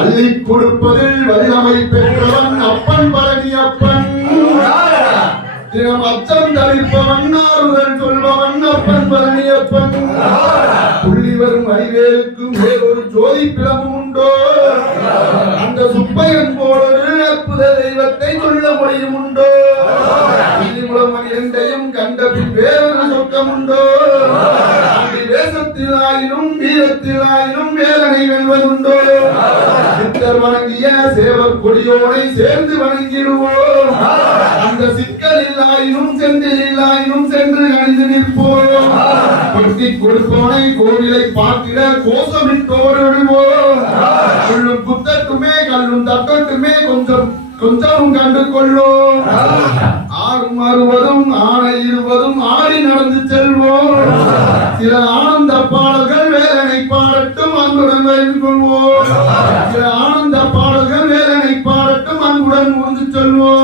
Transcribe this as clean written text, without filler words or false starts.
அள்ளி கொடுப்பதில் வல்லமை பெற்றவன் அப்பன் பழனி அப்பன். தினம் அச்சம் தவிர்ப்பவன் ஆறுதல் சொல்பவன் அப்பன் பழனி அப்பன். புள்ளி வரும் அறிவேலுக்கும் வேறொரு ஜோதி பிளவும் உண்டோ? அந்த சுப்பையன் போலொரு அற்புத தெய்வத்தை சொல்ல முடியும் உண்டோ? இரண்டையும் கண்ட பின் வேறொரு சொர்க்கம் உண்டோ? வேசத்திலாயினும் வீரத்திலாயினும் வேலனை வெல்வதுண்டோ? சித்தர் வணங்கிய சேவர் கொடியோனை சேர்ந்து வணங்கிடுவோம். அந்த சிக்கலில்லாயினும் செந்திலாயினும் சென்று அணிந்து நிற்போம். கொட்டி கொடுப்போனை கோவிலை பார்க்கிற கோஷமிட்டோடுவோம். சொல்லும் புத்தட்டுமே கல்லும் தட்டட்டுமே கொஞ்சம் கண்டு கொள்ளும். ஆறும் அறுவதும் ஆணை இருவதும் ஆடி நடந்து செல்வோம். சில ஆனந்த பாடல்கள் வேலனை பாடட்டும் அன்புடன் வைத்து கொள்வோம். சில ஆனந்த பாடல்கள் வேலனை பாடட்டும் அன்புடன் முடிந்து செல்வோம்.